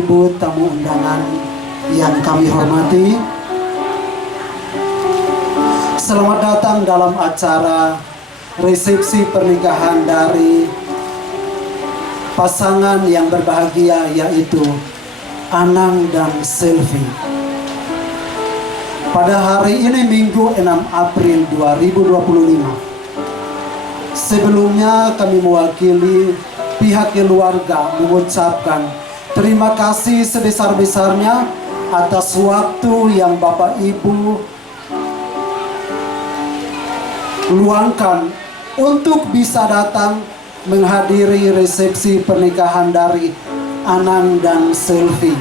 Ibu tamu undangan yang kami hormati, selamat datang dalam acara resepsi pernikahan dari pasangan yang berbahagia, yaitu Anang dan Selvi. Pada hari ini Minggu 6 April 2025. Sebelumnya kami mewakili pihak keluarga mengucapkan terima kasih sebesar-besarnya atas waktu yang Bapak Ibu luangkan untuk bisa datang menghadiri resepsi pernikahan dari Anang dan Selvi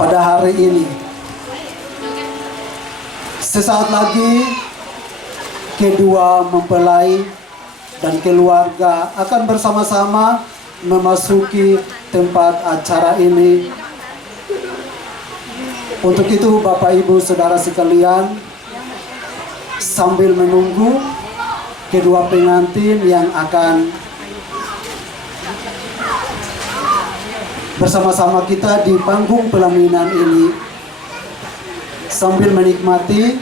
pada hari ini. Sesaat lagi kedua mempelai dan keluarga akan bersama-sama memasuki tempat acara ini. Untuk itu Bapak Ibu Saudara sekalian, sambil menunggu kedua pengantin yang akan bersama-sama kita di panggung pelaminan ini, sambil menikmati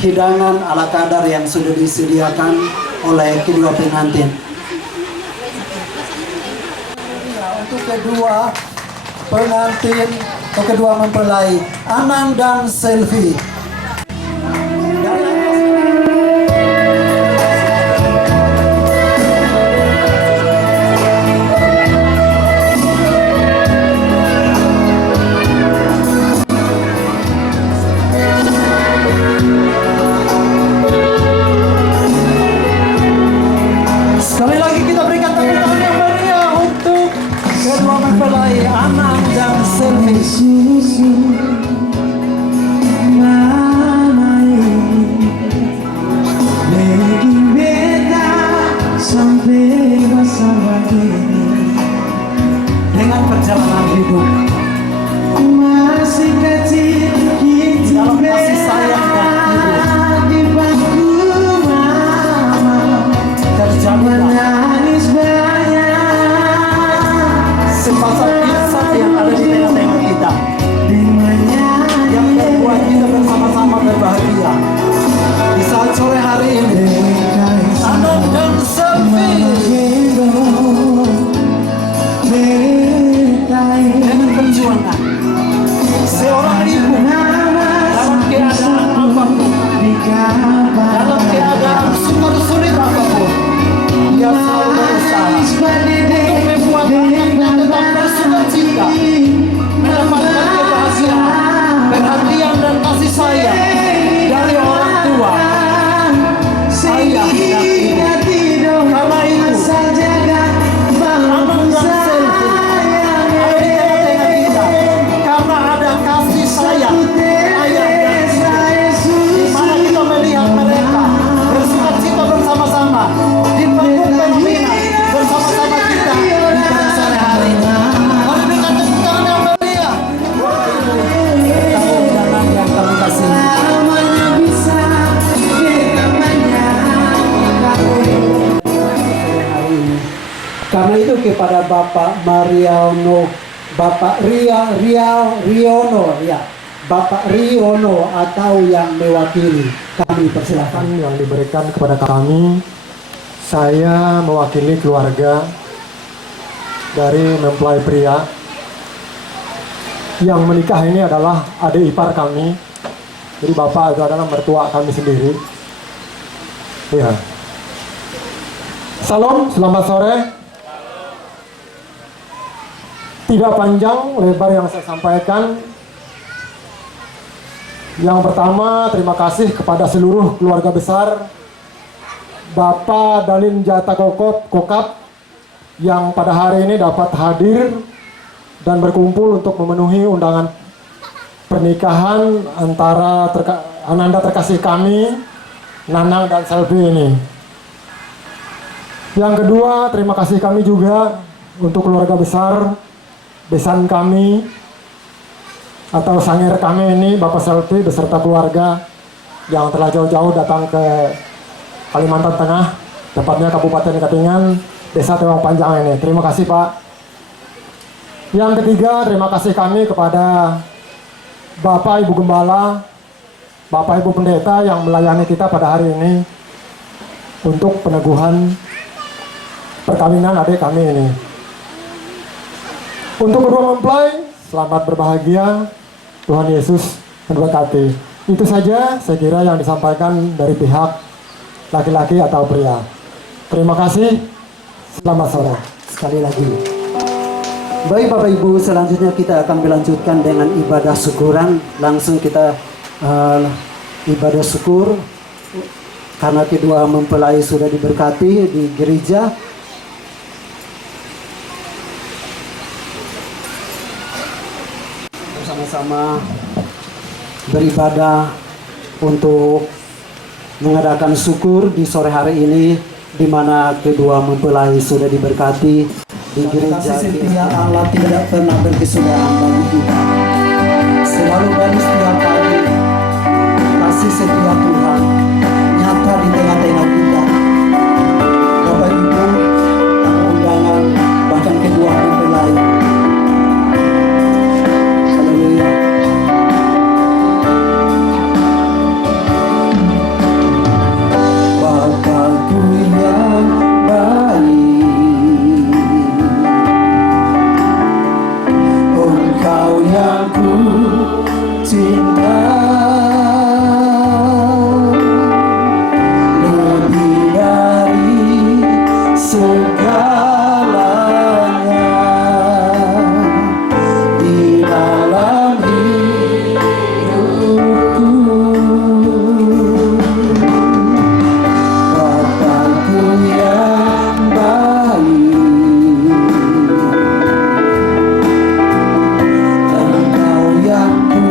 hidangan ala kadar yang sudah disediakan oleh kedua pengantin. Untuk kedua pengantin atau kedua mempelai Anang dan Selvi, sekali lagi kita berikan tepuk tangan yang meriah untuk kedua mempelai Anang dan Selvi. Dengan perjalanan hidup masih kecil dalam kasih sayang dan ibu, menangis banyak sepasang insan yang ada di tengah-tengah kita, yang membuat kita bersama-sama berbahagia di saat sore hari ini. Anang dan Selvi dengan perjuangan seorang ibu dalam keadaan apapun, dalam keadaan sukar sulit apapun, dia selalu berusaha untuk membuat anaknya tetap bersukacita, mendapatkan kebahagiaan, perhatian dan kasih sayang dari orang tua, ayah dan ibu. Karena itu Anang dan Selvi ada di tengah-tengah kita karena ada kasih sayang ayah dan ibu, di mana kita melihat mereka bersukacita bersama-sama di panggung pelaminan bersama-sama kita di pada sore hari ini. Mari berikan tepuk tangan yang meriah buat ibu tamu undangan yang kami kasihi. Karena itu kepada Bapak Mariano, Bapak Riono ya, Bapak Riono atau yang mewakili, kami persilakan. Yang diberikan kepada kami, saya mewakili keluarga dari mempelai pria. Yang menikah ini adalah adik ipar kami, jadi bapak itu adalah mertua kami sendiri. Ya. Salam, selamat sore. Tidak panjang lebar yang saya sampaikan. Yang pertama, terima kasih kepada seluruh keluarga besar Bapak Dalin Jata Kokap yang pada hari ini dapat hadir dan berkumpul untuk memenuhi undangan pernikahan antara ananda terkasih kami, Nanang dan Selvi ini. Yang kedua, terima kasih kami juga untuk keluarga besar besan kami atau sangir kami ini, Bapak Selvi beserta keluarga yang telah jauh-jauh datang ke Kalimantan Tengah, tepatnya Kabupaten Katingan, Desa Tewang Panjang ini. Terima kasih Pak. Yang ketiga, terima kasih kami kepada Bapak Ibu Gembala, Bapak Ibu Pendeta yang melayani kita pada hari ini untuk peneguhan perkawinan adik kami ini. Untuk kedua mempelai, selamat berbahagia, Tuhan Yesus memberkati. Itu saja saya kira yang disampaikan dari pihak laki-laki atau pria. Terima kasih, selamat sore. Sekali lagi. Baik Bapak Ibu, selanjutnya kita akan melanjutkan dengan ibadah syukuran. Langsung kita ibadah syukur karena kedua mempelai sudah diberkati di gereja. Bersama-sama beribadah untuk mengadakan syukur di sore hari ini, di mana kedua mempelai sudah diberkati di gereja. Kasih setia Allah tidak pernah berkesudahan bagi kita. Selalu baru setiap pagi, kasih setia Tuhan nyata di tengah-tengah kita. Bapak Ibu, tamu undangan, bahkan kedua mempelai. Haleluya. Bapakku yang baik, Engkau yang ku cinta, lebih dari segalanya di dalam hidupku. Bapakku yang baik, Engkau yang ku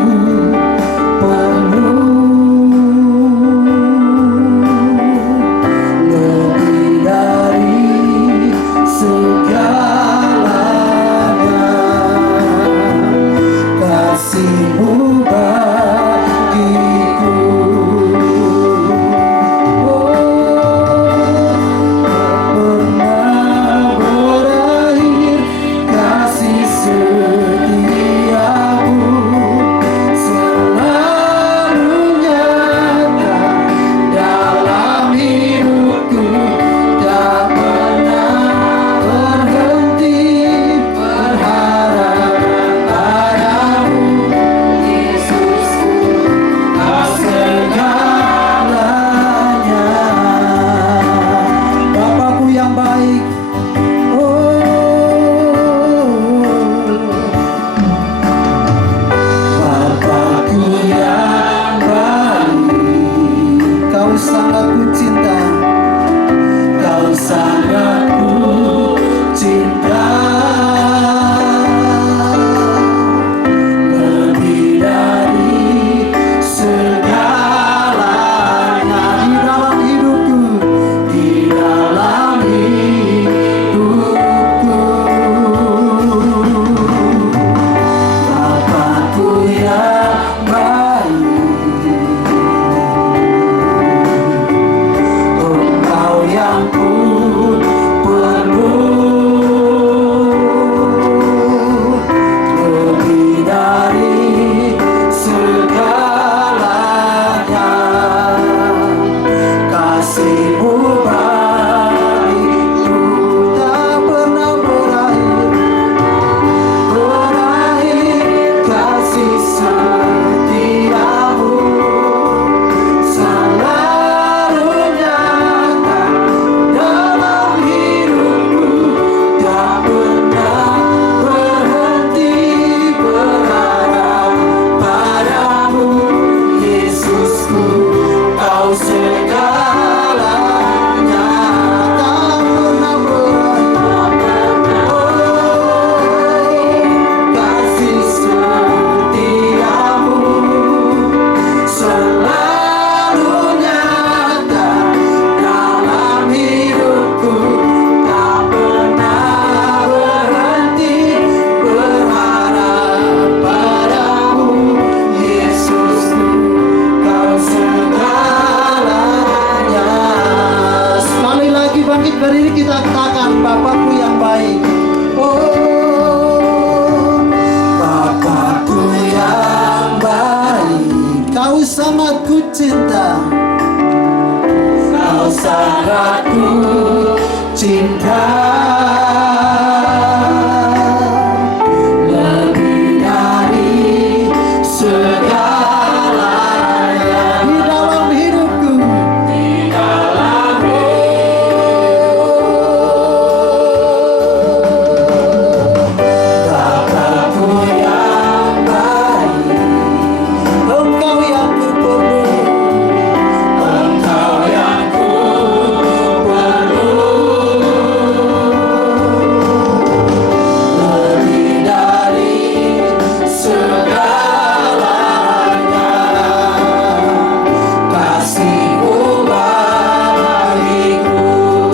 cinta lebih dari segalanya di dalam hidupku, di dalam Bapakku yang baik, Engkau yang ku perlu, Engkau yang ku perlu. Lebih dari segalanya, kasih-Mu bagiku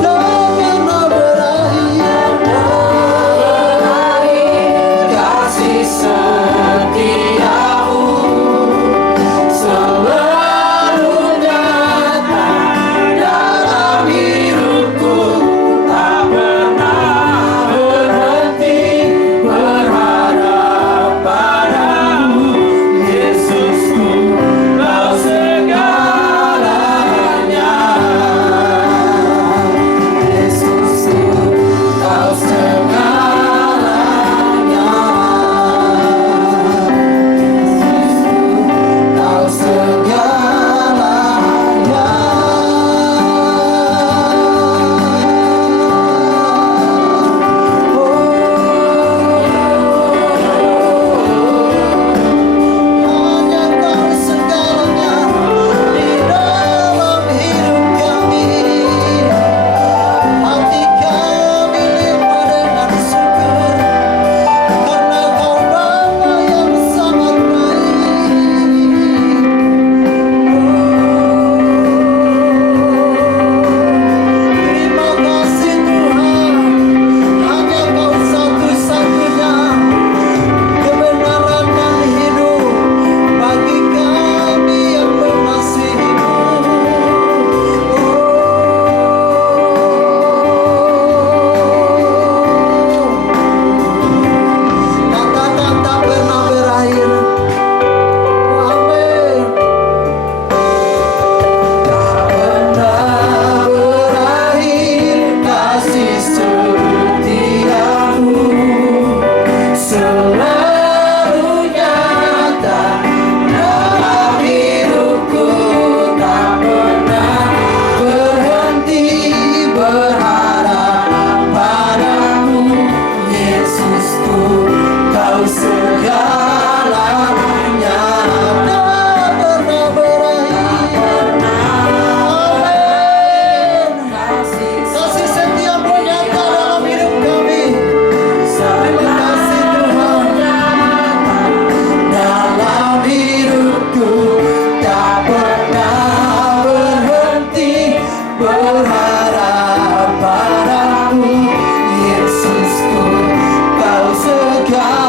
tak pernah berakhir, kasih setiamu selalu nyata dalam hidupku, tak pernah berhenti berharap padamu. Yesusku, Kau segalanya. Yesusku, Kau segalanya. Kau hanya Kau segalanya di dalam hidup kami. Hati kami limpah dengan syukur karena Kau Bapa yang sangat baik. Terima kasih Tuhan, hanya Kau satu-satunya kebenaran dan hidup bagi kami yang mengasihi-Mu. Katakan tak pernah berakhir. Amin. Tak pernah berakhir kasih setiamu, selalu nyata dalam hidupku, tak pernah berhenti berharap padamu. Yesusku, Kau segalanya, tak pernah berakhir. Amin. Kasih setiamu nyata dalam hidup kami. Terima kasih Tuhan, dalam hidupku tak pernah berhenti berharap padamu. Yesusku, Kau segalanya.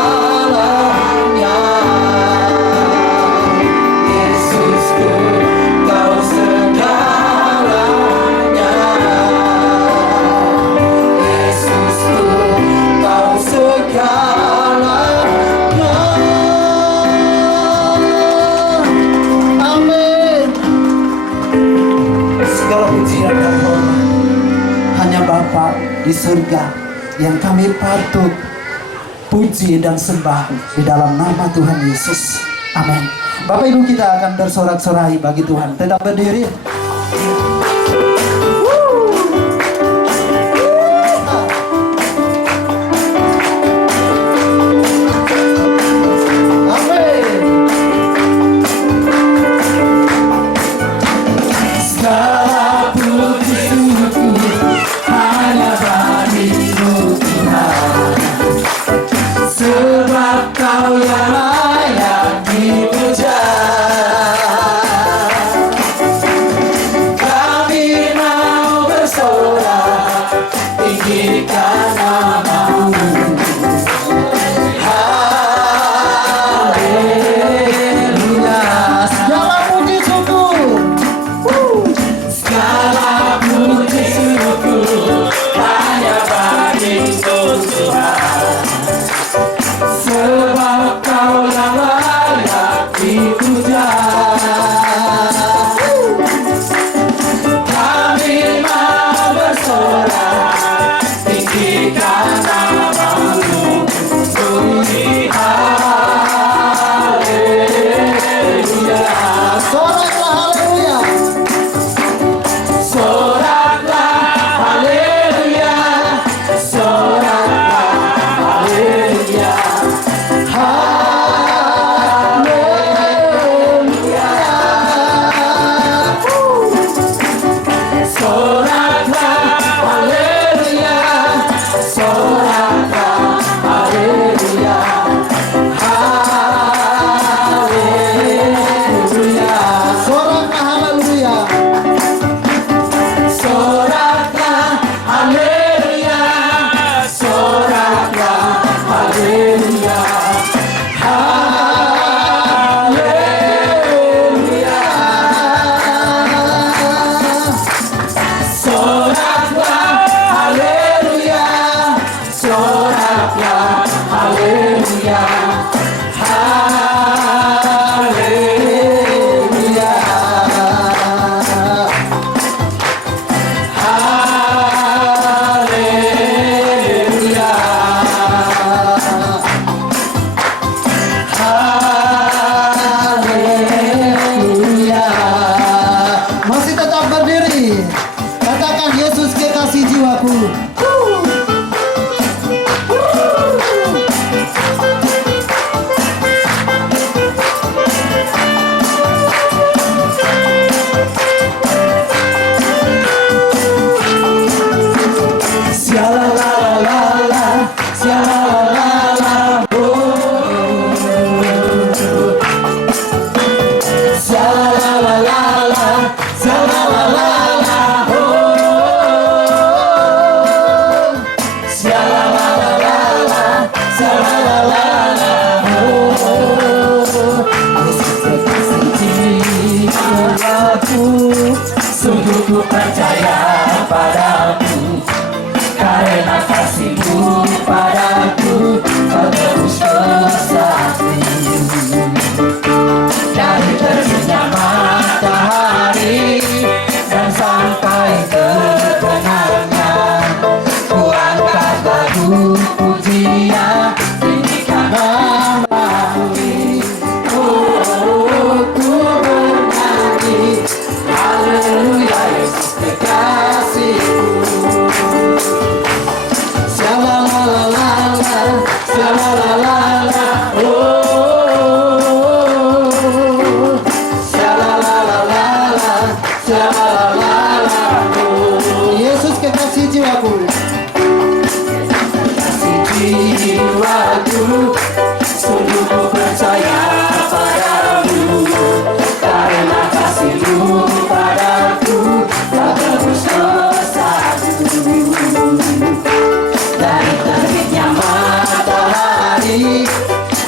Yesusku, Kau segalanya. Yesusku, Kau segalanya. Amin. Segala pujian dan hormat hanya Bapa di surga yang kami patut puji dan sembah di dalam nama Tuhan Yesus. Amin. Bapak Ibu, kita akan bersorak-sorai bagi Tuhan. Tetap berdiri. Amin. Segala puji syukur hanya bagi-Mu Tuhan, sebab Kau yang layak dipuja. Kami mau bersorak, tinggikan nama-Mu. Haleluya. Segala puji syukur, segala puji syukur hanya bagi-Mu Tuhan, sebab Kau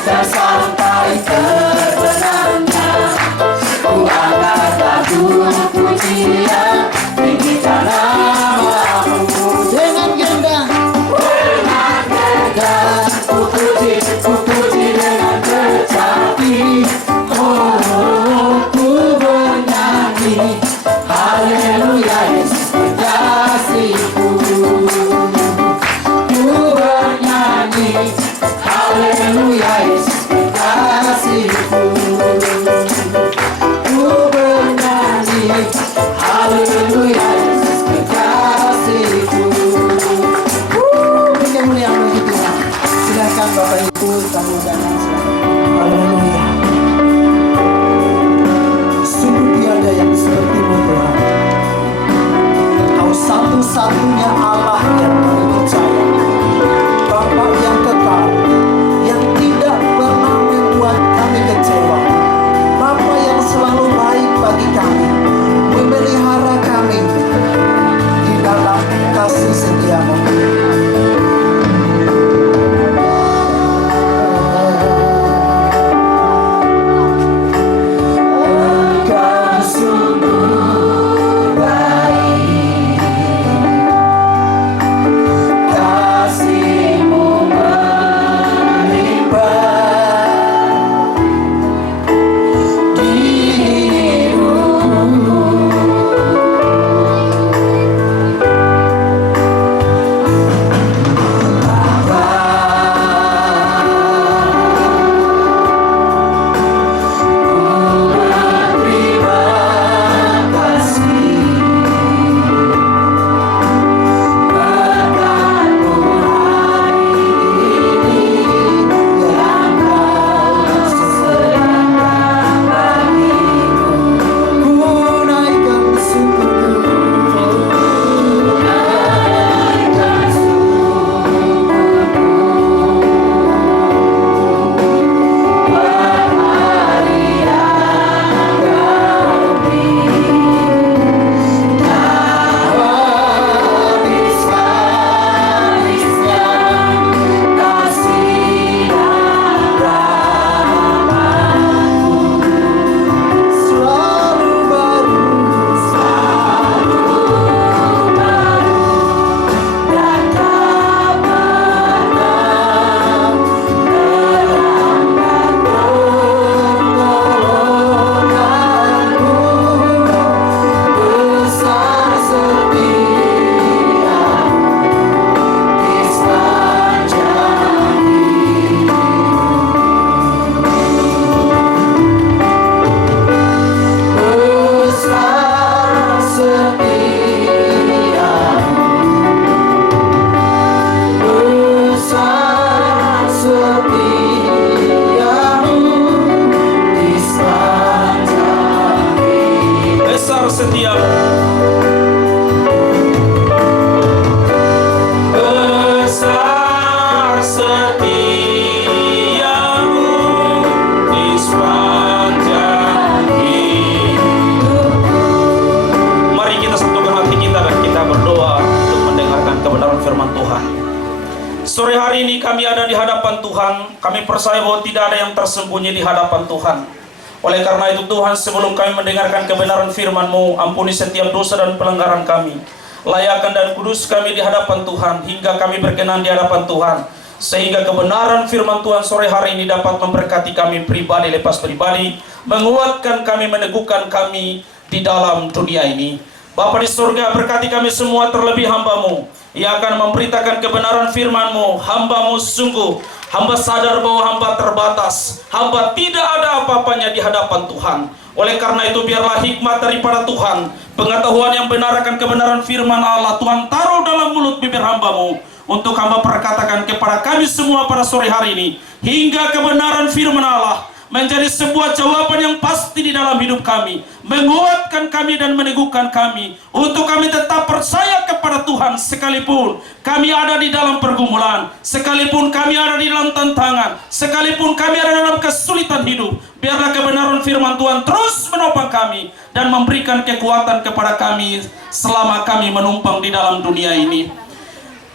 dan sampai kebenarannya. Ku angkat lagu pujian, tinggikan namamu. Dengan gendang ku puji dengan kecapi. Oh, ku bernyanyi, haleluya Yesus kekasihku. Ku bernyanyi, haleluya Yesus kekasihku. Ku bernyanyi, haleluya Yesus kekasihku. Berikan mulia bagi Tuhan. Silakan Bapak Ibu tamu undangan. Haleluya. Sungguh tiada yang seperti-Mu Tuhan. Kau satu-satunya Allah yang kami percaya. Bapa yang kekal, yang tidak pernah membuat kami kecewa. Bapa yang selalu baik bagi kami, memelihara kami di dalam kasih setia-Mu. Engkau sungguh baik, kasih-Mu melimpah di hidupku. Bapa, ku berterima kasih berkat-Mu hari ini yang Kau sediakan bagiku. Ku naikkan syukurku, naikkan syukurku buat hari yang Kau beri. Habis-habisnya kasih dan rahmat-Mu selalu baru, selalu baru, dan tak pernah melambat pertolongan-Mu. Besar setia-Mu di sepanjang besar setia-Mu, besar setia-Mu di sepanjang hidup. Besar setiamu, besar setiamu di sepanjang hidupku. Mari kita satukan hati kita dan kita berdoa untuk mendengarkan kebenaran firman Tuhan. Sore hari ini kami ada di hadapan Tuhan. Kami percaya bahwa tidak ada yang tersembunyi di hadapan Tuhan. Oleh karena itu Tuhan, sebelum kami mendengarkan kebenaran firman-Mu, ampuni setiap dosa dan pelanggaran kami. Layakan dan kudus kami di hadapan Tuhan, hingga kami berkenan di hadapan Tuhan. Sehingga kebenaran firman Tuhan sore hari ini dapat memberkati kami pribadi lepas pribadi, menguatkan kami, meneguhkan kami di dalam dunia ini. Bapa di surga, berkati kami semua, terlebih hamba-Mu. Ia akan memberitakan kebenaran firman-Mu. Hamba-Mu sungguh, hamba sadar bahwa hamba terbatas. Hamba tidak ada apa-apanya di hadapan Tuhan. Oleh karena itu biarlah hikmat daripada Tuhan, pengetahuan yang benar akan kebenaran firman Allah, Tuhan taruh dalam mulut bibir hamba-Mu, untuk hamba perkatakan kepada kami semua pada sore hari ini, hingga kebenaran firman Allah menjadi sebuah jawaban yang pasti di dalam hidup kami, menguatkan kami dan meneguhkan kami, untuk kami tetap percaya kepada Tuhan sekalipun kami ada di dalam pergumulan, sekalipun kami ada di dalam tantangan, sekalipun kami ada dalam kesulitan hidup. Biarlah kebenaran firman Tuhan terus menopang kami dan memberikan kekuatan kepada kami selama kami menumpang di dalam dunia ini.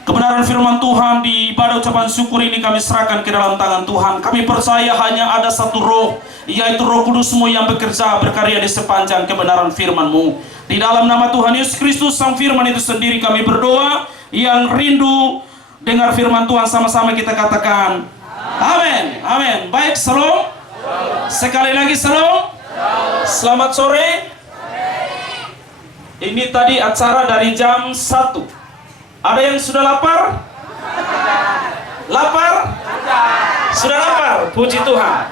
Kebenaran firman Tuhan di ibadah ucapan syukur ini kami serahkan ke dalam tangan Tuhan. Kami percaya hanya ada satu roh, yaitu Roh Kudus-Mu yang bekerja berkarya di sepanjang kebenaran firman-Mu. Di dalam nama Tuhan Yesus Kristus Sang Firman itu sendiri kami berdoa. Yang rindu dengar firman Tuhan sama-sama kita katakan amin. Amin. Baik, salam. Sekali lagi salam. Selamat sore. Ini tadi acara dari jam 1. Ada yang sudah lapar? Lapar? Sudah lapar? Puji Tuhan.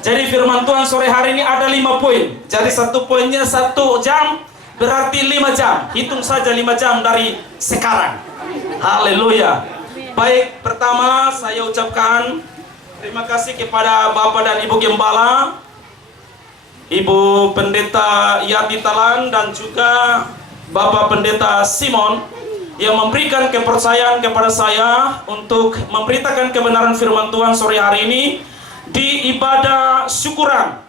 Jadi firman Tuhan sore hari ini ada 5 poin. Jadi satu poinnya 1 jam, berarti 5 jam. Hitung saja 5 jam dari sekarang. Haleluya. Baik, pertama saya ucapkan terima kasih kepada Bapak dan Ibu Gembala, Ibu Pendeta Yati Talan, dan juga Bapak Pendeta Simon yang memberikan kepercayaan kepada saya untuk memberitakan kebenaran firman Tuhan sore hari ini di ibadah syukuran.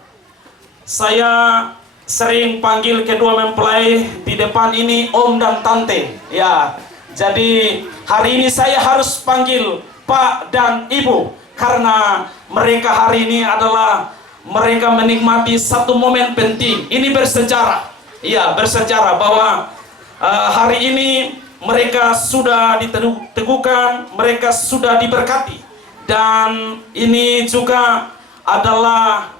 Saya sering panggil kedua mempelai di depan ini Om dan Tante. Ya, jadi hari ini saya harus panggil Pak dan Ibu karena mereka hari ini adalah mereka menikmati satu momen penting. Ini bersejarah. Ya, bersejarah bahwa hari ini mereka sudah diteguhkan, mereka sudah diberkati. Dan ini juga adalah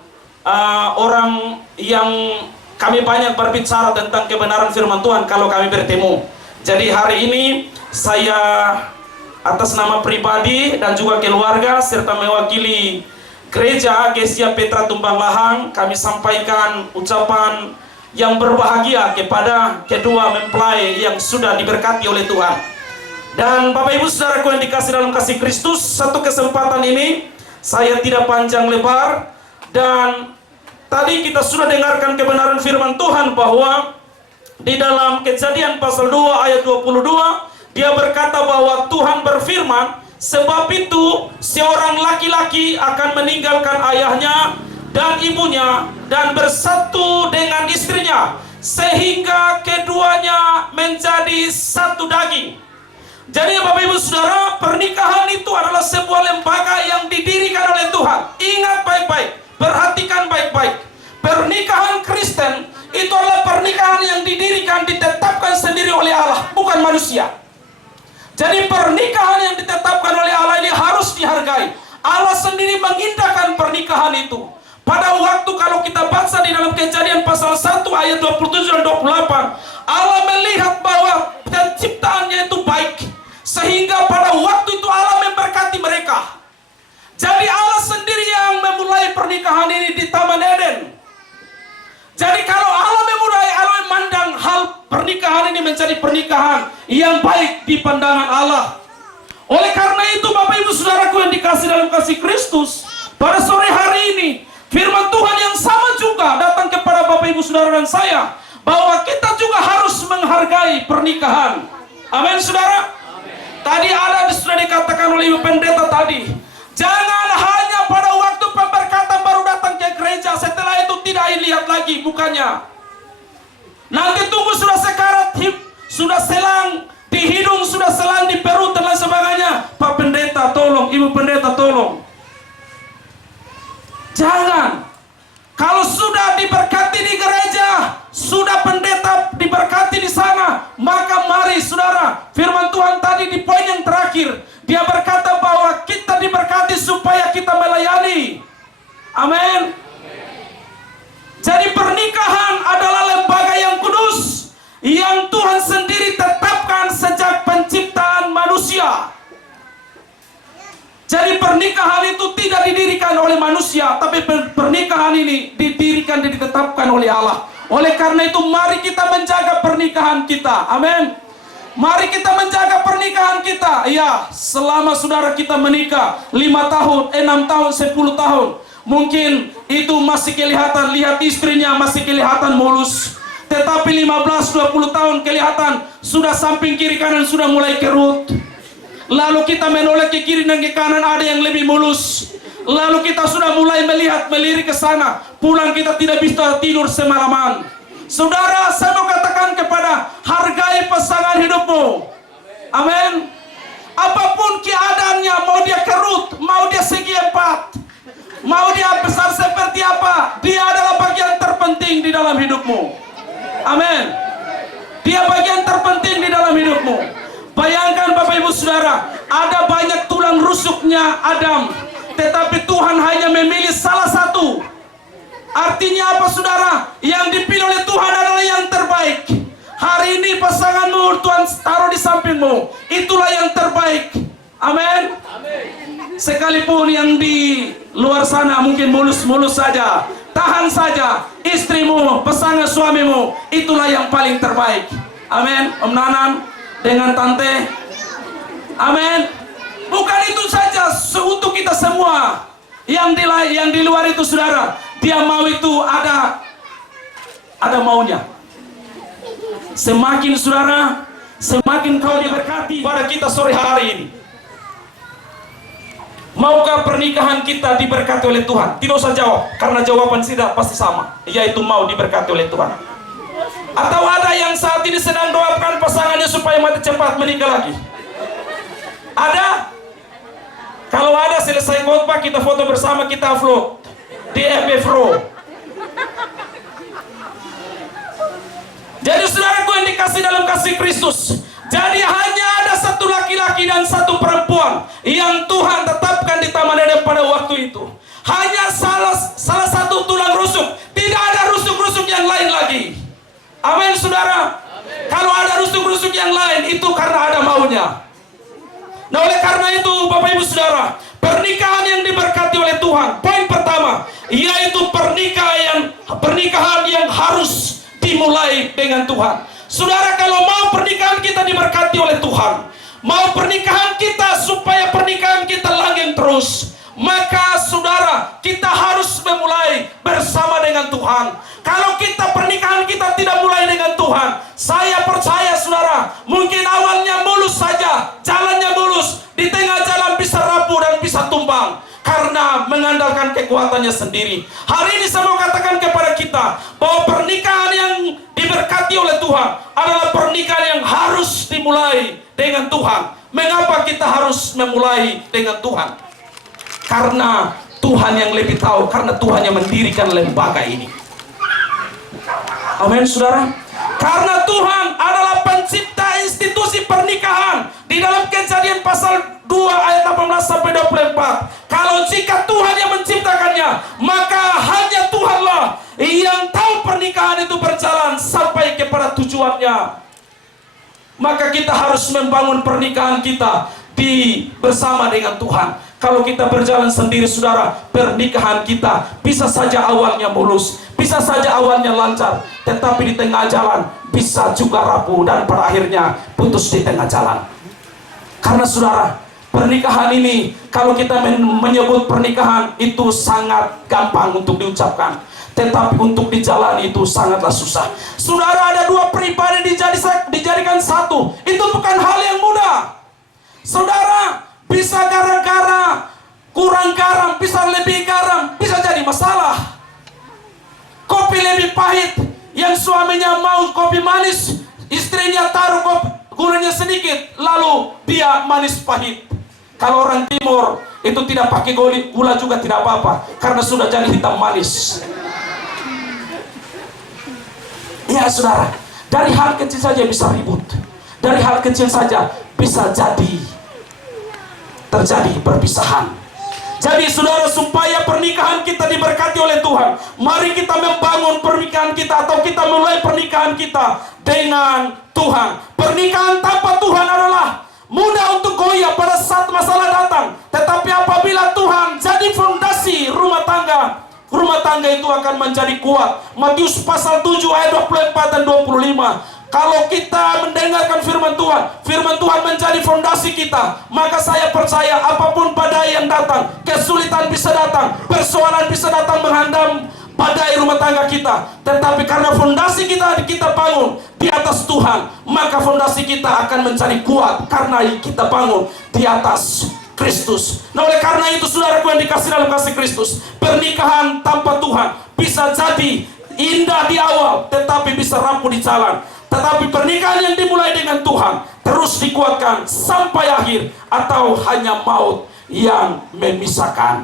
orang yang kami banyak berbicara tentang kebenaran firman Tuhan kalau kami bertemu. Jadi hari ini saya atas nama pribadi dan juga keluarga serta mewakili Gereja Gesia Petra Tumbang Lahang, kami sampaikan ucapan yang berbahagia kepada kedua mempelai yang sudah diberkati oleh Tuhan. Dan Bapak Ibu Saudaraku yang dikasih dalam kasih Kristus, satu kesempatan ini saya tidak panjang lebar, dan tadi kita sudah dengarkan kebenaran firman Tuhan bahwa di dalam Kejadian pasal 2 ayat 22 dia berkata bahwa Tuhan berfirman, sebab itu seorang laki-laki akan meninggalkan ayahnya dan ibunya dan bersatu dengan istrinya sehingga keduanya menjadi satu daging. Jadi Bapak Ibu Saudara, pernikahan itu adalah sebuah lembaga yang didirikan oleh Tuhan. Ingat baik-baik, perhatikan baik-baik. Pernikahan Kristen itu adalah pernikahan yang didirikan, ditetapkan sendiri oleh Allah, bukan manusia. Jadi pernikahan yang ditetapkan oleh Allah ini harus dihargai. Allah sendiri mengindahkan pernikahan itu. Pada waktu kalau kita baca di dalam Kejadian pasal 1 ayat 27 dan 28, Allah melihat bahwa penciptaannya itu baik, sehingga pada waktu itu Allah memberkati mereka. Jadi Allah sendiri yang memulai pernikahan ini di Taman Eden. Jadi kalau Allah memulai, Allah memandang hal pernikahan ini menjadi pernikahan yang baik di pandangan Allah. Oleh karena itu Bapak Ibu Saudaraku yang dikasih dalam kasih Kristus, pada sore hari ini firman Tuhan yang sama juga datang kepada Bapak Ibu Saudara dan saya, bahwa kita juga harus menghargai pernikahan. Amin Saudara. Tadi sudah dikatakan oleh Ibu Pendeta tadi, jangan hanya pada waktu pemberkatan baru datang ke gereja, setelah itu tidak lihat lagi mukanya. Nanti tunggu sudah sekarat, sudah selang di hidung, sudah selang di perut dan lain sebagainya. Pak Pendeta tolong, Ibu Pendeta tolong. Jangan. Kalau sudah diberkati di gereja, sudah pendeta diberkati di sana, maka mari saudara, firman Tuhan tadi di poin yang terakhir, dia berkata bahwa kita diberkati supaya kita melayani. Amin. Jadi pernikahan adalah lembaga yang kudus yang Tuhan sendiri tetapkan sejak penciptaan manusia. Jadi pernikahan itu tidak didirikan oleh manusia, tapi pernikahan ini didirikan dan ditetapkan oleh Allah. Oleh karena itu mari kita menjaga pernikahan kita. Amin. Mari kita menjaga pernikahan kita. Ya, selama saudara kita menikah 5 tahun, 6 tahun, 10 tahun, mungkin itu masih kelihatan, lihat istrinya masih kelihatan mulus. Tetapi 15-20 tahun kelihatan sudah samping kiri kanan sudah mulai kerut. Lalu kita menoleh ke kiri dan ke kanan, ada yang lebih mulus. Lalu kita sudah mulai melirik ke sana. Pulang kita tidak bisa tidur semalaman. Saudara, saya mau katakan kepada, hargai pasangan hidupmu. Amin. Apapun keadaannya, mau dia kerut, mau dia segi empat, mau dia besar seperti apa, dia adalah bagian terpenting di dalam hidupmu. Amin. Dia bagian terpenting di dalam hidupmu. Bayangkan Bapak Ibu Saudara, ada banyak tulang rusuknya Adam, tetapi Tuhan hanya memilih salah satu. Artinya apa saudara? Yang dipilih oleh Tuhan adalah yang terbaik. Hari ini pasanganmu Tuhan taruh di sampingmu, itulah yang terbaik. Amin. Sekalipun yang di luar sana mungkin mulus-mulus saja, tahan saja. Istrimu, pasangan suamimu, itulah yang paling terbaik. Amin. Om Nanan dengan Tante. Amin. Bukan itu saja, untuk kita semua yang di luar itu saudara, dia mau itu ada maunya. Semakin saudara, semakin kau diberkati pada kita sore hari ini. Maukah pernikahan kita diberkati oleh Tuhan? Tidak usah jawab, karena jawaban tidak pasti sama, yaitu mau diberkati oleh Tuhan. Atau ada yang saat ini sedang doakan pasangannya supaya mati cepat menikah lagi? Ada? Kalau ada, selesai khotbah kita foto bersama, kita upload di FB Pro. Jadi saudaraku yang dikasih dalam kasih Kristus, jadi hanya ada satu laki-laki dan satu perempuan yang Tuhan tetapkan di Taman Eden pada waktu itu. Hanya salah satu tulang rusuk, tidak ada rusuk-rusuk yang lain lagi. Amin saudara. Kalau ada rusuk-rusuk yang lain, itu karena ada maunya. Nah oleh karena itu Bapak Ibu Saudara, pernikahan yang diberkati oleh Tuhan, poin pertama, yaitu pernikahan yang harus dimulai dengan Tuhan. Saudara, kalau mau pernikahan kita diberkati oleh Tuhan, mau pernikahan kita supaya pernikahan kita langgeng terus, maka saudara, kita harus memulai bersama dengan Tuhan. Kalau pernikahan kita tidak mulai dengan Tuhan, saya percaya saudara, mungkin awalnya mulus saja, jalannya mulus, di tengah jalan bisa rapuh dan bisa tumbang karena mengandalkan kekuatannya sendiri. Hari ini saya mau katakan kepada kita bahwa pernikahan yang diberkati oleh Tuhan adalah pernikahan yang harus dimulai dengan Tuhan. Mengapa kita harus memulai dengan Tuhan? Karena Tuhan yang lebih tahu, karena Tuhan yang mendirikan lembaga ini. Amin saudara. Karena Tuhan adalah pencipta institusi pernikahan. Di dalam Kejadian pasal 2 ayat 18 sampai 24. Kalau jika Tuhan yang menciptakannya, maka hanya Tuhanlah yang tahu pernikahan itu berjalan sampai kepada tujuannya. Maka kita harus membangun pernikahan kita bersama dengan Tuhan. Kalau kita berjalan sendiri saudara, pernikahan kita bisa saja awalnya mulus, bisa saja awalnya lancar, tetapi di tengah jalan bisa juga rapuh dan pada akhirnya putus di tengah jalan. Karena saudara, pernikahan ini, kalau kita menyebut pernikahan itu sangat gampang untuk diucapkan, tetapi untuk dijalani itu sangatlah susah. Saudara, ada dua pribadi dijadikan satu, itu bukan hal yang mudah. Saudara, bisa gara-gara kurang garam, bisa lebih garam, bisa jadi masalah. Kopi lebih pahit, yang suaminya mau kopi manis, istrinya taruh gulanya sedikit, lalu dia manis pahit. Kalau orang timur itu tidak pakai gula juga tidak apa-apa, karena sudah jadi hitam manis. Ya saudara, dari hal kecil saja bisa ribut, dari hal kecil saja bisa terjadi perpisahan. Jadi saudara, supaya pernikahan kita diberkati oleh Tuhan, mari kita membangun pernikahan kita, atau kita mulai pernikahan kita dengan Tuhan. Pernikahan tanpa Tuhan adalah mudah untuk goyah pada saat masalah datang. Tetapi apabila Tuhan jadi fondasi rumah tangga itu akan menjadi kuat. Matius pasal 7 ayat 24 dan 25. Kalau kita mendengarkan firman Tuhan menjadi fondasi kita, maka saya percaya apapun badai yang datang, kesulitan bisa datang, persoalan bisa datang menghantam badai rumah tangga kita. Tetapi karena fondasi kita bangun di atas Tuhan, maka fondasi kita akan menjadi kuat karena kita bangun di atas Kristus. Nah oleh karena itu saudaraku yang dikasih dalam kasih Kristus, pernikahan tanpa Tuhan bisa jadi indah di awal, tetapi bisa rapuh di jalan. Tetapi pernikahan yang dimulai dengan Tuhan terus dikuatkan sampai akhir, atau hanya maut yang memisahkan.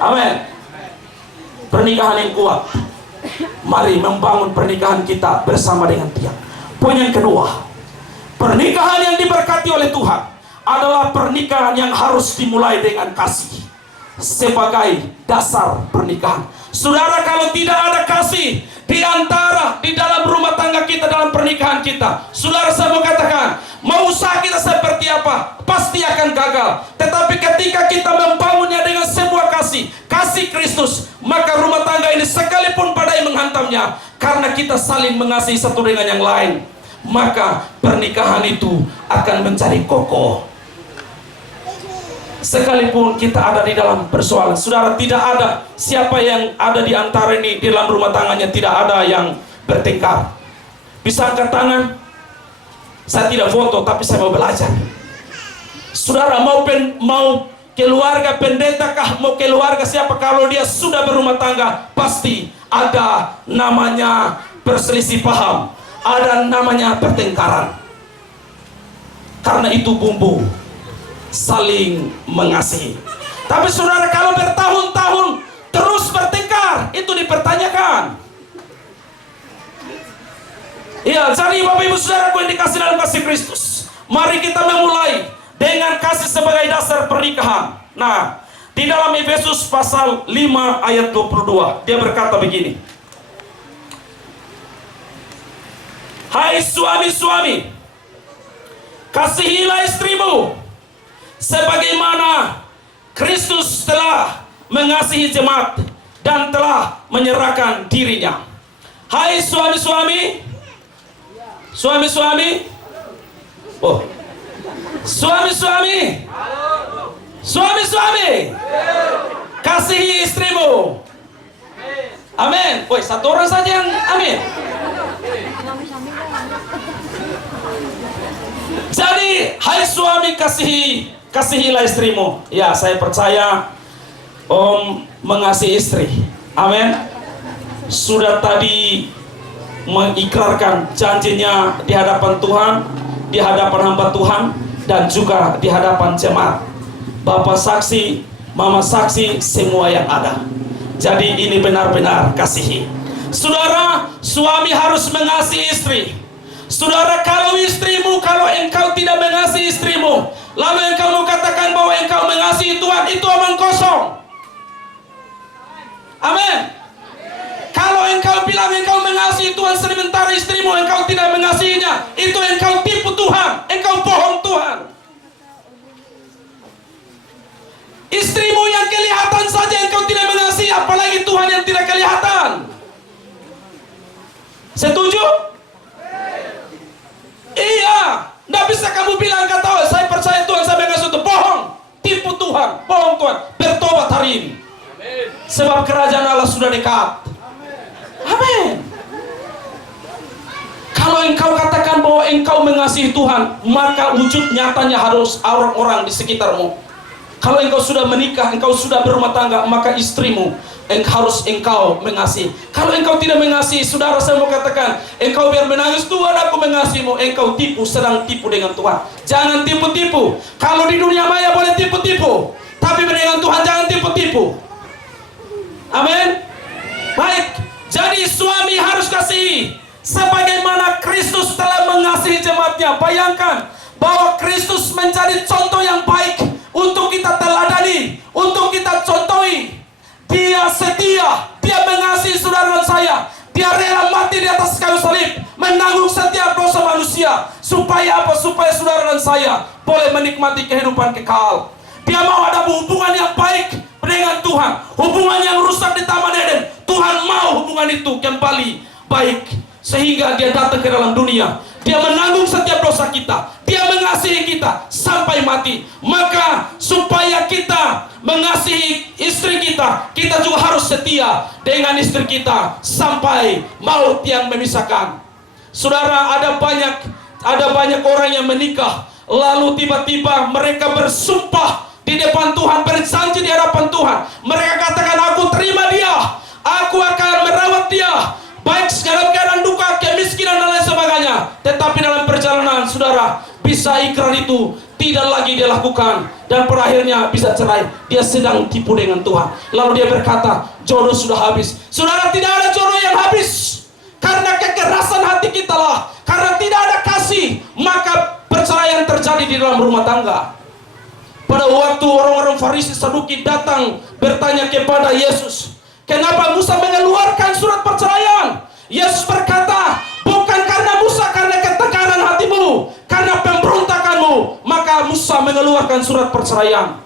Amin. Pernikahan yang kuat. Mari membangun pernikahan kita bersama dengan Dia. Poin yang kedua, pernikahan yang diberkati oleh Tuhan adalah pernikahan yang harus dimulai dengan kasih sebagai dasar pernikahan. Saudara, kalau tidak ada kasih di dalam rumah tangga kita, dalam pernikahan kita, saudara, saya mau katakan, mau usaha kita seperti apa, pasti akan gagal. Tetapi ketika kita membangunnya dengan sebuah kasih Kristus, maka rumah tangga ini sekalipun badai menghantamnya, karena kita saling mengasihi satu dengan yang lain, maka pernikahan itu akan menjadi kokoh. Sekalipun kita ada di dalam persoalan, saudara, tidak ada siapa yang ada di antara ini di dalam rumah tangganya tidak ada yang bertengkar. Bisa angkat tangan. Saya tidak foto, tapi saya mau belajar. Saudara, mau keluarga pendeta kah, mau keluarga siapa, kalau dia sudah berumah tangga, pasti ada namanya perselisih paham, ada namanya pertengkaran. Karena itu bumbu saling mengasihi. Tapi saudara, kalau bertahun-tahun terus bertengkar, itu dipertanyakan. Ya, jadi Bapak Ibu Saudaraku yang dikasih dalam kasih Kristus, mari kita memulai dengan kasih sebagai dasar pernikahan. Nah, di dalam Efesus pasal 5 ayat 22, dia berkata begini: hai suami-suami, kasihilah istrimu sebagaimana Kristus telah mengasihi jemaat dan telah menyerahkan dirinya. Hai suami-suami, suami-suami, oh, suami-suami, suami-suami, kasihi istrimu. Amin. Woi, satu orang saja yang amin. Jadi, hai suami, kasihilah istrimu. Ya, saya percaya Om mengasihi istri. Amin. Sudah tadi mengikrarkan janjinya di hadapan Tuhan, di hadapan hamba Tuhan, dan juga di hadapan jemaat. Bapak saksi, mama saksi, semua yang ada. Jadi ini benar-benar kasihi. Saudara, suami harus mengasihi istri. Saudara, kalau engkau tidak mengasihi istrimu, lalu engkau mau katakan bahwa engkau mengasihi Tuhan, itu omong kosong. Amin. Kalau engkau bilang engkau mengasihi Tuhan sementara istrimu engkau tidak mengasihinya, itu engkau tipu Tuhan, engkau bohong Tuhan. Istrimu yang kelihatan saja engkau tidak mengasihi, apalagi Tuhan yang tidak kelihatan. Setuju? Iya. Tidak bisa kamu bilang, kata saya percaya Tuhan, saya mengasihi Tuhan. Bohong, tipu Tuhan, bohong Tuhan. Bertobat hari ini. Sebab kerajaan Allah sudah dekat. Amin. Kalau engkau katakan bahwa engkau mengasihi Tuhan, maka wujud nyatanya harus orang-orang di sekitarmu. Kalau engkau sudah menikah, engkau sudah berumah tangga, maka istrimu harus engkau mengasihi. Kalau engkau tidak mengasihi, saudara, saya mau katakan, engkau biar menangis, Tuhan aku mengasihimu, engkau sedang tipu dengan Tuhan. Jangan tipu-tipu. Kalau di dunia maya boleh tipu-tipu, tapi dengan Tuhan jangan tipu-tipu. Amin. Baik. Jadi suami harus kasih sebagaimana Kristus telah mengasihi jemaatnya. Bayangkan bahwa Kristus menjadi contoh yang baik untuk kita teladani, untuk kita contohi. Dia setia, dia mengasihi saudara dan saya. Dia rela mati di atas kayu salib, menanggung setiap dosa manusia. Supaya apa? Supaya saudara dan saya boleh menikmati kehidupan kekal. Dia mau ada hubungan yang baik dengan Tuhan. Hubungan yang rusak di Taman Eden, Tuhan mau hubungan itu kembali baik. Sehingga dia datang ke dalam dunia. Dia menanggung setiap dosa kita. Dia mengasihi kita sampai mati. Maka supaya kita mengasihi istri kita, kita juga harus setia dengan istri kita sampai maut yang memisahkan. Saudara, ada banyak orang yang menikah, lalu tiba-tiba mereka bersumpah di depan Tuhan, berjanji di hadapan Tuhan. Mereka katakan, aku terima dia, aku akan merawat dia, baik dalam keadaan duka, kemiskinan dan lain sebagainya. saudara, bisa ikrar itu tidak lagi dia lakukan, dan pada akhirnya bisa cerai. Dia sedang tipu dengan Tuhan. Lalu dia berkata, jodoh sudah habis. Saudara, tidak ada jodoh yang habis. Karena kekerasan hati kita lah, karena tidak ada kasih, maka perceraian terjadi di dalam rumah tangga. Pada waktu orang-orang Farisi Saduki datang bertanya kepada Yesus, kenapa Musa mengeluarkan surat perceraian? Yesus berkata, bukan karena Musa, karena ketekanan hatimu, karena pemberontakanmu, maka Musa mengeluarkan surat perceraian.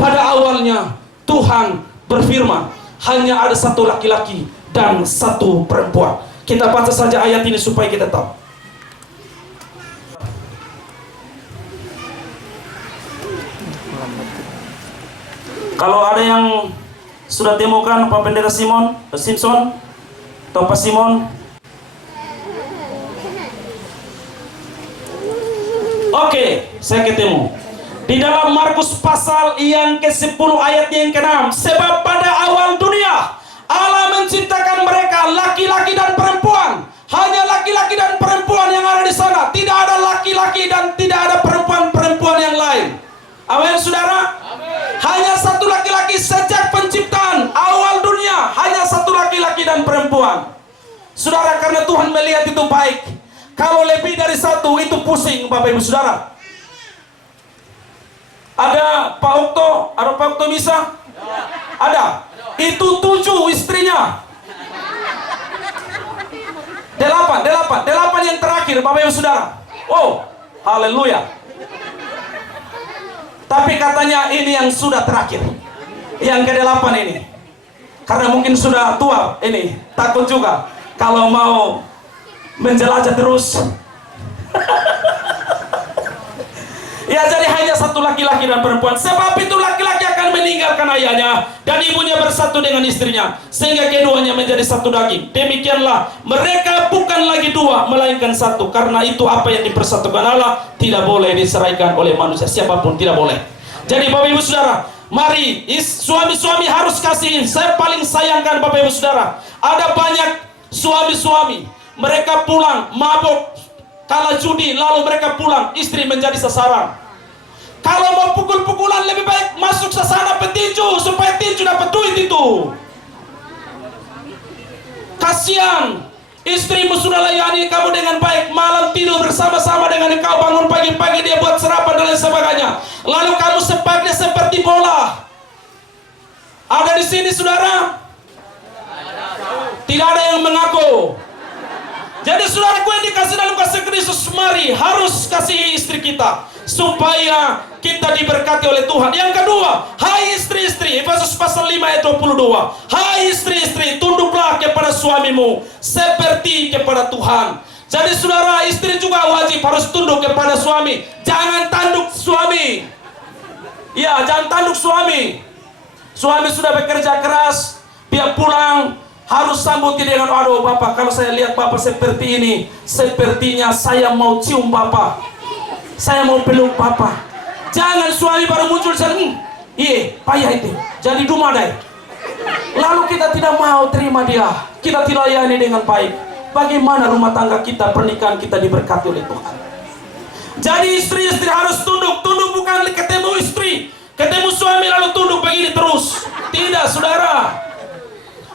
Pada awalnya Tuhan berfirman, hanya ada satu laki-laki dan satu perempuan. Kita baca saja ayat ini supaya kita tahu. Kalau ada yang sudah temukan Pak Pendeta Simpson atau Pak Simon, oke, saya ketemu. Di dalam Markus pasal yang ke-10 ayat yang ke-6, sebab pada awal dunia Allah menciptakan mereka laki-laki dan perempuan. Hanya laki-laki dan perempuan yang ada di sana. Tidak ada laki-laki dan tidak ada perempuan-perempuan yang lain. Amin, saudara? Hanya satu laki-laki sejak penciptaan awal dunia, hanya satu laki-laki dan perempuan. Saudara, karena Tuhan melihat itu baik. Kalau lebih dari satu itu pusing, Bapak Ibu Saudara. Ada Pak Okto, ada Pak Okto bisa? Ada. Itu 7 istrinya. 8 yang terakhir, Bapak Ibu Saudara. Oh, haleluya. Tapi katanya ini yang sudah terakhir, yang ke-8 ini. Karena mungkin sudah tua ini, takut juga kalau mau menjelajah terus. Ya, jadi hanya satu laki-laki dan perempuan. Sebab itu laki-laki akan meninggalkan ayahnya dan ibunya bersatu dengan istrinya, sehingga keduanya menjadi satu daging. Demikianlah mereka bukan lagi dua, melainkan satu. Karena itu apa yang dipersatukan Allah tidak boleh diseraikan oleh manusia, siapapun tidak boleh. Jadi Bapak Ibu Saudara, mari suami-suami harus kasih. Saya paling sayangkan Bapak Ibu Saudara, ada banyak suami-suami mereka pulang mabuk, kalah judi, lalu mereka pulang, istri menjadi sasaran. Kalau mau pukul-pukulan lebih baik masuk sasana petinju supaya tinju dapat duit itu. Kasihan, istrimu sudah layani kamu dengan baik, malam tidur bersama-sama dengan kau, bangun pagi-pagi dia buat sarapan dan lain sebagainya. Lalu kamu sepaknya seperti bola. Ada di sini saudara? Tidak ada yang mengaku. Jadi saudaraku yang dikasih dalam kasih Kristus, mari harus kasih istri kita supaya kita diberkati oleh Tuhan. Yang kedua, hai istri-istri, Efesus pasal 5 ayat 22. Hai istri-istri, tunduklah kepada suamimu seperti kepada Tuhan. Jadi saudara, istri juga wajib harus tunduk kepada suami. Jangan tanduk suami. Ya, jangan tanduk suami. Suami sudah bekerja keras, dia pulang harus sambuti dengan, aduh Bapak, kalau saya lihat Bapak seperti ini, sepertinya saya mau cium Bapak, saya mau peluk Bapak. Jangan suami baru muncul, iya, payah itu, jadi dumadai. Lalu kita tidak mau terima dia, kita tidak layani dengan baik. Bagaimana rumah tangga kita, pernikahan kita diberkati oleh Tuhan? Jadi istri-istri harus tunduk. Tunduk bukan ketemu istri, ketemu suami lalu tunduk begini terus. Tidak, saudara.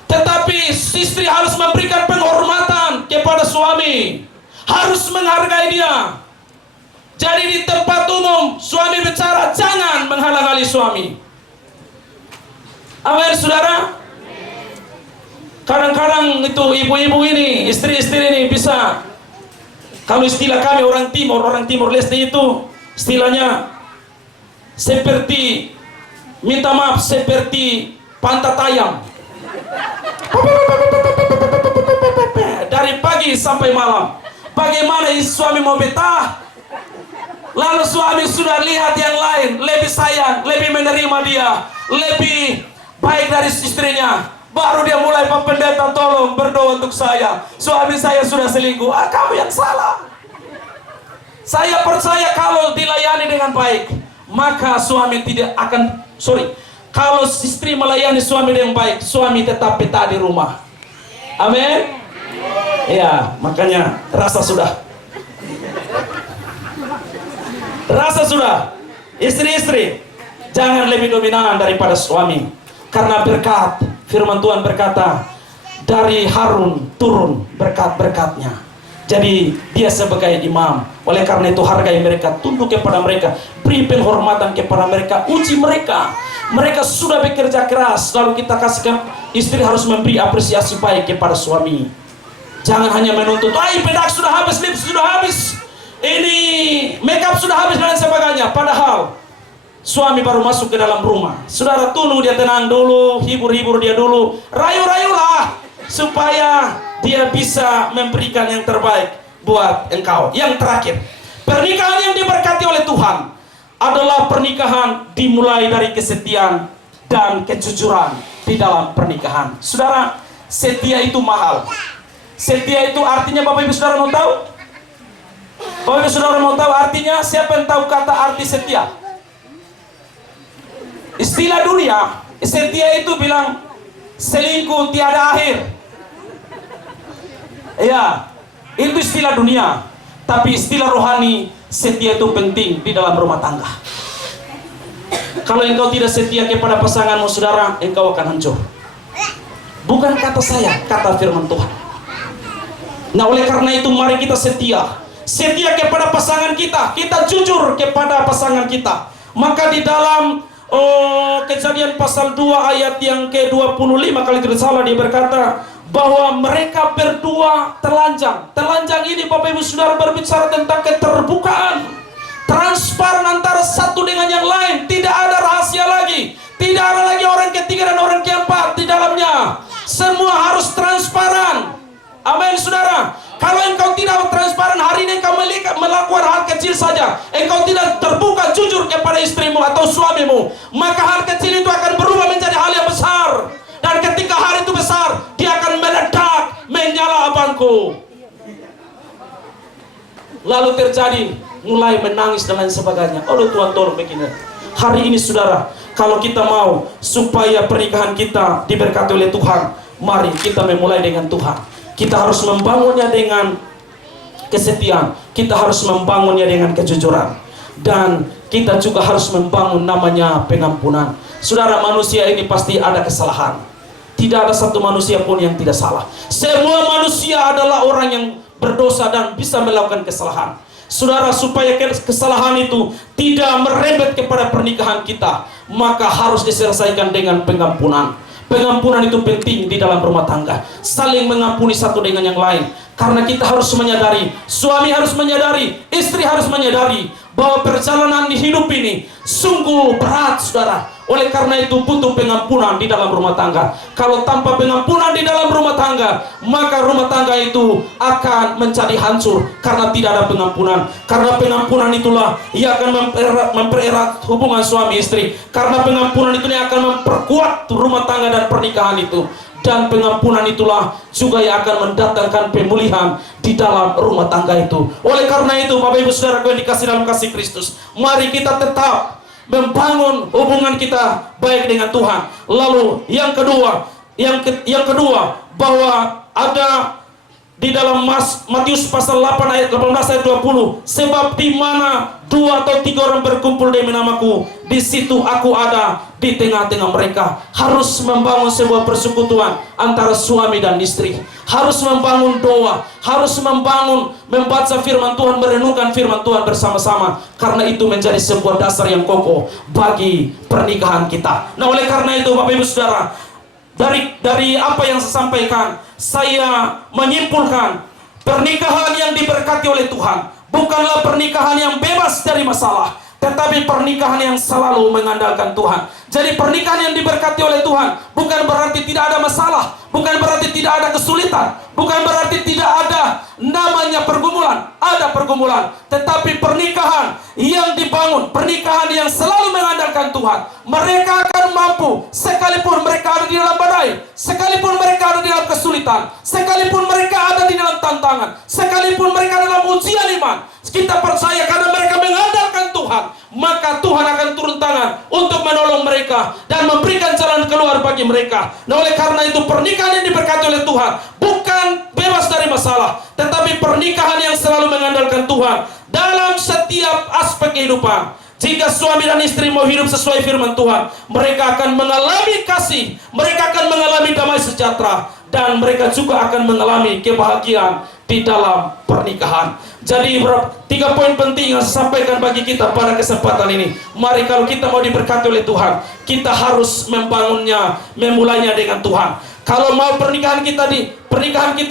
Tetapi istri harus memberikan penghormatan kepada suami, harus menghargai dia. Jadi di tempat umum suami bicara, jangan menghalang-halangi suami. Amin, saudara. Kadang-kadang itu ibu-ibu ini, istri-istri ini bisa, kalau istilah kami orang Timur Leste itu istilahnya seperti, minta maaf, seperti pantat ayam. Dari pagi sampai malam. Bagaimana suami mau betah? Lalu suami sudah lihat yang lain, lebih sayang, lebih menerima dia, lebih baik dari istrinya. Baru dia mulai, Pak Pendeta tolong berdoa untuk saya, suami saya sudah selingkuh. Kamu yang salah. Saya percaya kalau dilayani dengan baik, maka suami tidak akan, kalau istri melayani suami dengan baik, suami tetap betah di rumah. Amin. Ya, makanya rasa sudah. Rasa sudah, istri-istri jangan lebih dominan daripada suami. Karena berkat, firman Tuhan berkata, dari Harun turun berkat-berkatnya. Jadi dia sebagai imam. Oleh karena itu hargai mereka, tunduk kepada mereka, beri penghormatan kepada mereka, uji mereka. Mereka sudah bekerja keras, lalu kita kasihkan. Istri harus memberi apresiasi baik kepada suami. Jangan hanya menuntut, bedak sudah habis, lips sudah habis, ini makeup sudah habis dan sebagainya. Padahal suami baru masuk ke dalam rumah. Saudara, tunggu dia tenang dulu, hibur-hibur dia dulu, rayu-rayulah supaya dia bisa memberikan yang terbaik buat engkau. Yang terakhir, pernikahan yang diberkati oleh Tuhan adalah pernikahan dimulai dari kesetiaan dan kejujuran di dalam pernikahan. Saudara, setia itu mahal. Setia itu artinya, Bapak Ibu Saudara mau tahu? Bapak Ibu Saudara mau tahu artinya? Siapa yang tahu kata arti setia? Istilah dunia, setia itu bilang selingkuh tiada akhir. Ya, itu istilah dunia. Tapi istilah rohani, setia itu penting di dalam rumah tangga. Kalau engkau tidak setia kepada pasanganmu, saudara, engkau akan hancur. Bukan kata saya, kata firman Tuhan. Nah, oleh karena itu mari kita setia. Setia kepada pasangan kita. Kita jujur kepada pasangan kita. Maka di dalam Kejadian pasal 2 ayat yang ke-25, kalau tidak salah, dia berkata bahwa mereka berdua telanjang. Telanjang ini, Bapak Ibu Saudara, berbicara tentang keterbukaan, transparan antara satu dengan yang lain. Tidak ada rahasia lagi, tidak ada lagi orang ketiga dan orang keempat di dalamnya. Semua harus transparan. Amin, saudara. Kalau engkau tidak transparan, hari ini engkau melakukan hal kecil saja, engkau tidak terbuka jujur kepada istrimu atau suamimu, maka hal kecil itu akan berubah menjadi hal yang besar. Dan ketika hal itu besar, dia akan meledak, menyala abangku. Lalu terjadi, mulai menangis dan lain sebagainya. Oh Tuhan, tolong begini. Hari ini saudara, kalau kita mau supaya pernikahan kita diberkati oleh Tuhan, mari kita memulai dengan Tuhan. Kita harus membangunnya dengan kesetiaan. Kita harus membangunnya dengan kejujuran. Dan kita juga harus membangun namanya pengampunan. Saudara, manusia ini pasti ada kesalahan. Tidak ada satu manusia pun yang tidak salah. Semua manusia adalah orang yang berdosa dan bisa melakukan kesalahan. Saudara, supaya kesalahan itu tidak merembet kepada pernikahan kita, maka harus diselesaikan dengan pengampunan. Pengampunan itu penting di dalam rumah tangga. Saling mengampuni satu dengan yang lain. Karena kita harus menyadari, suami harus menyadari, istri harus menyadari bahwa perjalanan di hidup ini sungguh berat, saudara. Oleh karena itu butuh pengampunan di dalam rumah tangga. Kalau tanpa pengampunan di dalam rumah tangga, maka rumah tangga itu akan menjadi hancur karena tidak ada pengampunan. Karena pengampunan itulah ia akan mempererat hubungan suami istri. Karena pengampunan itu yang akan memperkuat rumah tangga dan pernikahan itu. Dan pengampunan itulah juga yang akan mendatangkan pemulihan di dalam rumah tangga itu. Oleh karena itu, Bapak Ibu Saudara yang dikasih dalam kasih Kristus, mari kita tetap membangun hubungan kita baik dengan Tuhan. Lalu yang kedua, bahwa ada di dalam Matius pasal 8 ayat 18 ayat 20, sebab di mana 2 atau 3 orang berkumpul demi namaku, di situ aku ada di tengah-tengah mereka. Harus membangun sebuah persekutuan antara suami dan istri. Harus membangun doa, harus membaca firman Tuhan, merenungkan firman Tuhan bersama-sama. Karena itu menjadi sebuah dasar yang kokoh bagi pernikahan kita. Nah, oleh karena itu Bapak Ibu Saudara, dari apa yang saya sampaikan, saya menyimpulkan pernikahan yang diberkati oleh Tuhan bukanlah pernikahan yang bebas dari masalah, tetapi pernikahan yang selalu mengandalkan Tuhan. Jadi pernikahan yang diberkati oleh Tuhan bukan berarti tidak ada masalah, bukan berarti tidak ada kesulitan, bukan berarti tidak ada namanya pergumulan. Ada pergumulan, tetapi pernikahan yang dibangun, pernikahan yang selalu mengandalkan Tuhan, mereka akan mampu sekalipun mereka ada di dalam badai, sekalipun mereka ada di dalam kesulitan, sekalipun mereka ada di dalam tantangan, sekalipun mereka dalam ujian iman. Kita percaya karena mereka mengandalkan Tuhan, maka Tuhan akan turun tangan untuk menolong mereka dan memberikan jalan keluar bagi mereka. Nah, oleh karena itu pernikahan yang diberkati oleh Tuhan bukan pernikahan bebas dari masalah, tetapi pernikahan yang selalu mengandalkan Tuhan dalam setiap aspek kehidupan. Jika suami dan istri mau hidup sesuai firman Tuhan, mereka akan mengalami kasih, mereka akan mengalami damai sejahtera, dan mereka juga akan mengalami kebahagiaan di dalam pernikahan. Jadi 3 poin penting yang saya sampaikan bagi kita pada kesempatan ini. Mari, kalau kita mau diberkati oleh Tuhan, kita harus membangunnya, memulainya dengan Tuhan. Kalau mau pernikahan kita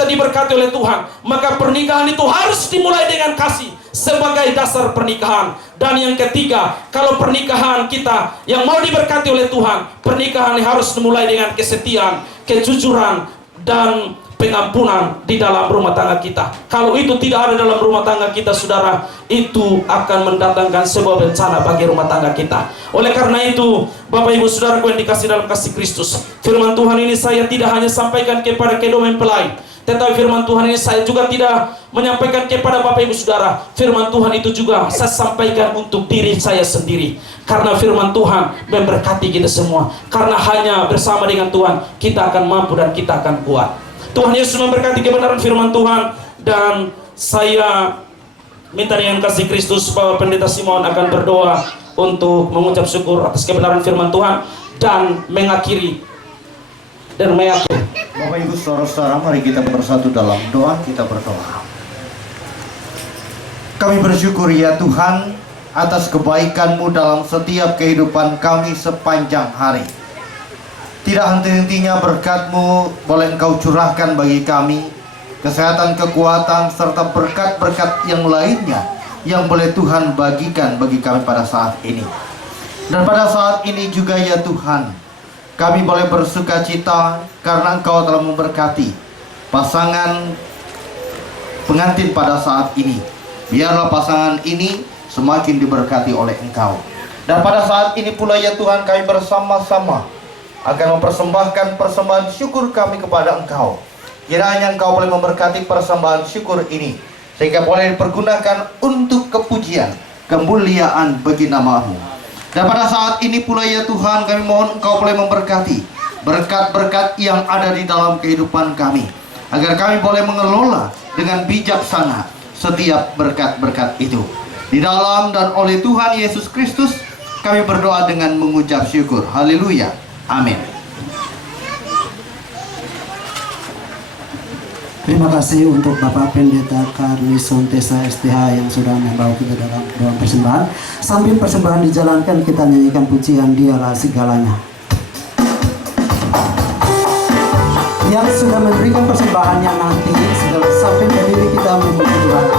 diberkati oleh Tuhan, maka pernikahan itu harus dimulai dengan kasih sebagai dasar pernikahan. Dan yang ketiga, kalau pernikahan kita yang mau diberkati oleh Tuhan, pernikahan harus dimulai dengan kesetiaan, kejujuran, dan pengampunan di dalam rumah tangga kita. Kalau itu tidak ada dalam rumah tangga kita, saudara, itu akan mendatangkan sebuah bencana bagi rumah tangga kita. Oleh karena itu, Bapak Ibu Saudaraku yang dikasih dalam kasih Kristus, firman Tuhan ini saya tidak hanya sampaikan kepada kedua mempelai, tetapi firman Tuhan ini saya juga tidak menyampaikan kepada Bapak Ibu Saudara. Firman Tuhan itu juga saya sampaikan untuk diri saya sendiri. Karena firman Tuhan memberkati kita semua. Karena hanya bersama dengan Tuhan kita akan mampu dan kita akan kuat. Tuhan Yesus memberkati kebenaran firman Tuhan. Dan saya minta dengan kasih Kristus bahwa Pendeta Simon akan berdoa untuk mengucap syukur atas kebenaran firman Tuhan dan mengakhiri dan mengakhiri. Bapak Ibu saudara-saudara, mari kita bersatu dalam doa. Kita berdoa. Kami bersyukur ya Tuhan atas kebaikan-Mu dalam setiap kehidupan kami sepanjang hari. Tidak henti-hentinya berkat-Mu boleh Engkau curahkan bagi kami, kesehatan, kekuatan, serta berkat-berkat yang lainnya yang boleh Tuhan bagikan bagi kami pada saat ini. Dan pada saat ini juga ya Tuhan, kami boleh bersuka cita karena Engkau telah memberkati pasangan pengantin pada saat ini. Biarlah pasangan ini semakin diberkati oleh Engkau. Dan pada saat ini pula ya Tuhan, kami bersama-sama akan mempersembahkan persembahan syukur kami kepada Engkau. Kiranya Engkau boleh memberkati persembahan syukur ini, sehingga boleh dipergunakan untuk kepujian, kemuliaan bagi nama-Mu. Dan pada saat ini pula ya Tuhan, kami mohon Engkau boleh memberkati berkat-berkat yang ada di dalam kehidupan kami, agar kami boleh mengelola dengan bijaksana setiap berkat-berkat itu. Di dalam dan oleh Tuhan Yesus Kristus kami berdoa dengan mengucap syukur. Haleluya. Amin. Terima kasih untuk Bapak Pendeta Karnison Tesa STH yang sudah membawa kita dalam doa persembahan. Sambil persembahan dijalankan, kita nyanyikan pujian Dialah Segalanya. Yang sudah memberikan persembahannya nanti segala sampai berdiri kita memuji Tuhan.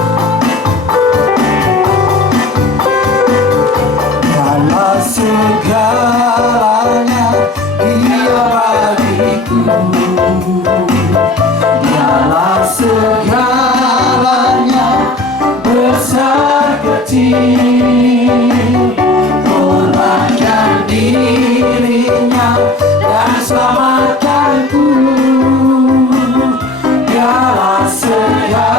Dialah segalanya, Dia bagiku. Dialah segalanya, besar kecil, korbankan dirinya dan selamatkanku. Dialah segalanya,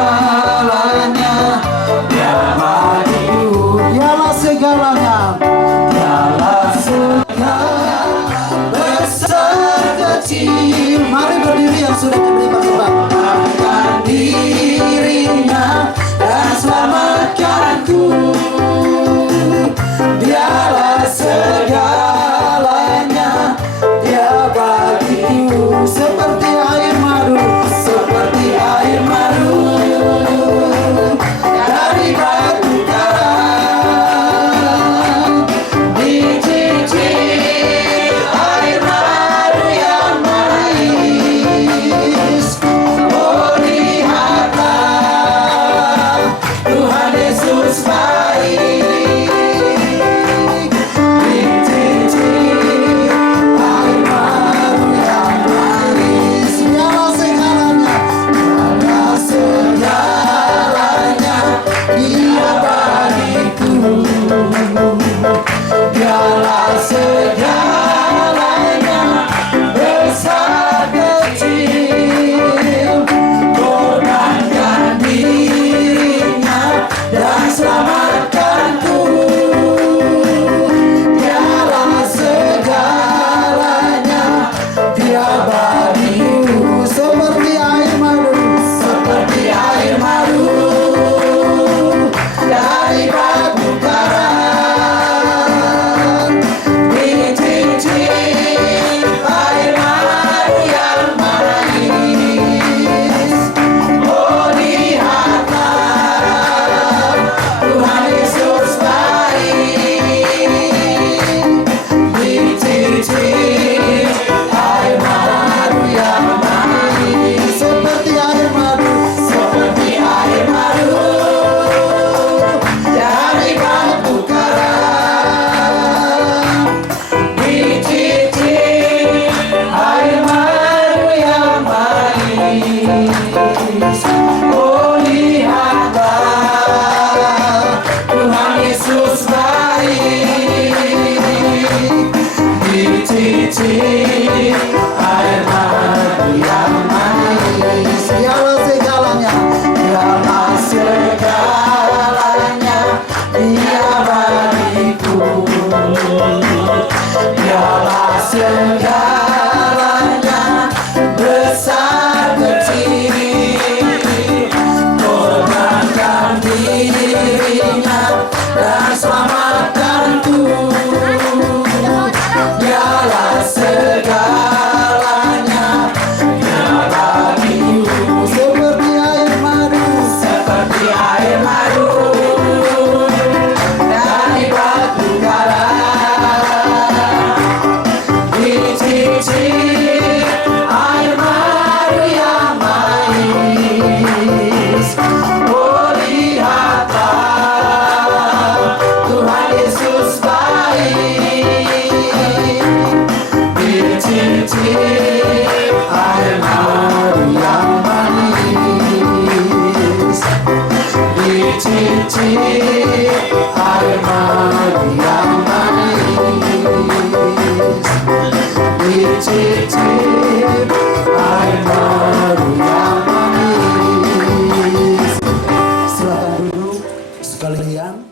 sekalian,